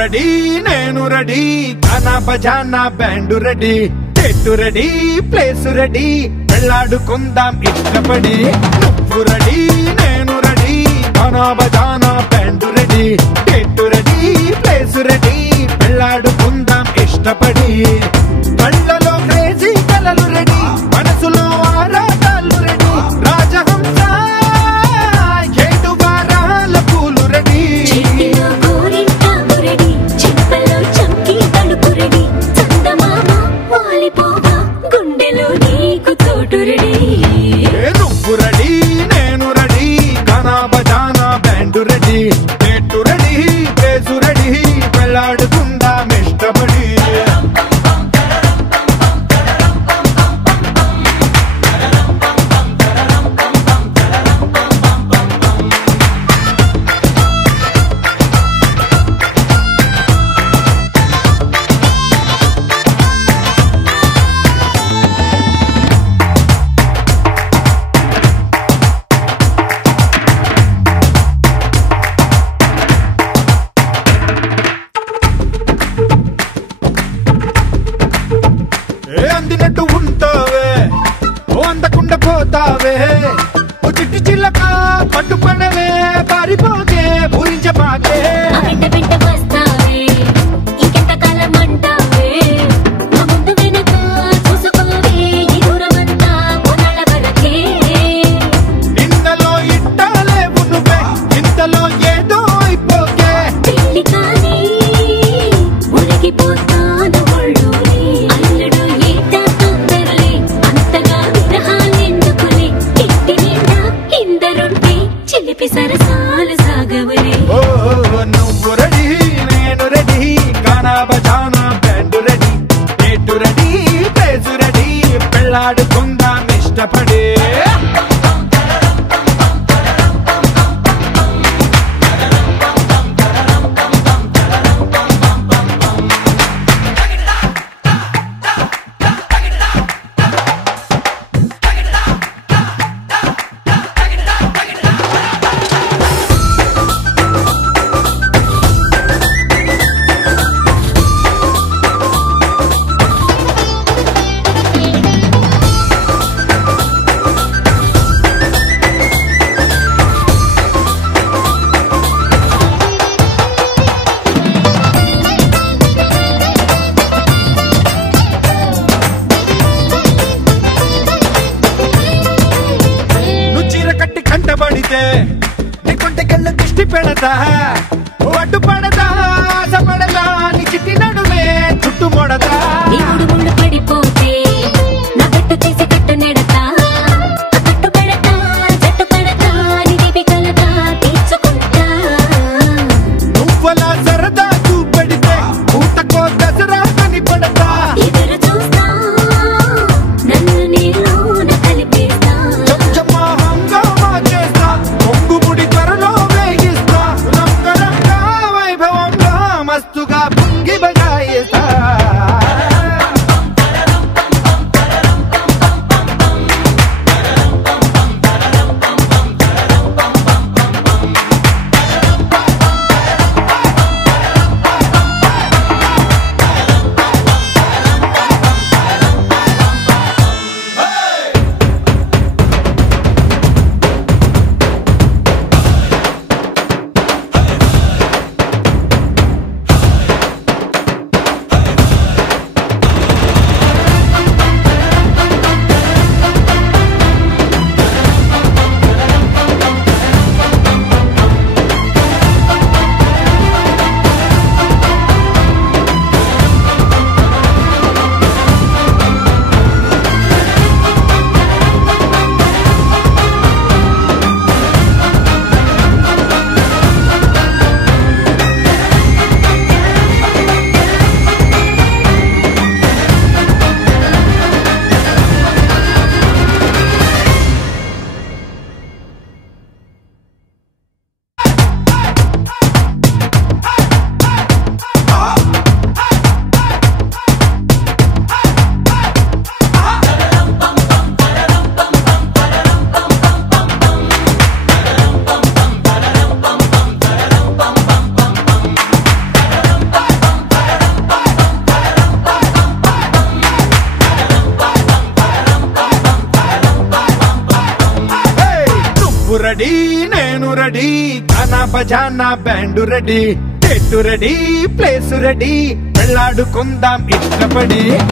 Ready నేను ready గానా బజానా band ready చెట్టు ready place ready వెళ్ళాడుకుందాం ఇష్టపడి నువ్వు రెడీ నేను రెడీ గానా బజానా బ్యాండ్ రెడీ చెట్టు రెడీ ప్లేస్ రెడీ వెళ్ళాడుకుందాం ఇష్టపడి కళ్ళలో క్రేజీ కలలు రెడీ మనసులో ఆరాటాలు రెడీ రాజహంస నువ్వు రెడీ నేను రెడీ గానా బజానా బ్యాండ్ రెడీ చెట్టు రెడీ ప్లేసు రెడీ వెళ్ళాడుకుందాం ఇష్టపడి అందినట్టు ఉంటావే ఓ అందకుండా పోతావే ఓ చిట్టి చిల్లక పట్టుపడవే పారిపోకే పూరించపాకే నిన్నలో ఇట్టాలేవు నువ్వే ఇంతలో ఏదో అయిపోకే నువ్వు రెడీ నేను రెడీ గానా బజానా బ్యాండ్ రెడీ చెట్టు రెడీ ప్లేసు రెడీ పెళ్ళాడుకుందాం ఇష్టపడి కంటబడితే నీ కొంటకెళ్ళ దృష్టి పెడతా అడ్డు పడదా ఆశపడదా నీ చిట్టి నడుమే చుట్టుమొడదా పడిపోతే నా గట్టు చేసి కట్టు నెడతా కట్టు పెడతా జట్టు పడతా నిధి కలదా తీర్చుకుంటా నువ్వలా సరదా చూపెడితే ఊటకో దసరా కని పడతా ఎదురు చూస్తా నన్ను నీలోన కలిపేస్తా పొంగుముడి త్వరలో వేగిస్తా రంగరంగ వైభవం బజానా band ready, date ready, place ready, వెళ్ళాడుకుందాం ఇష్టపడి.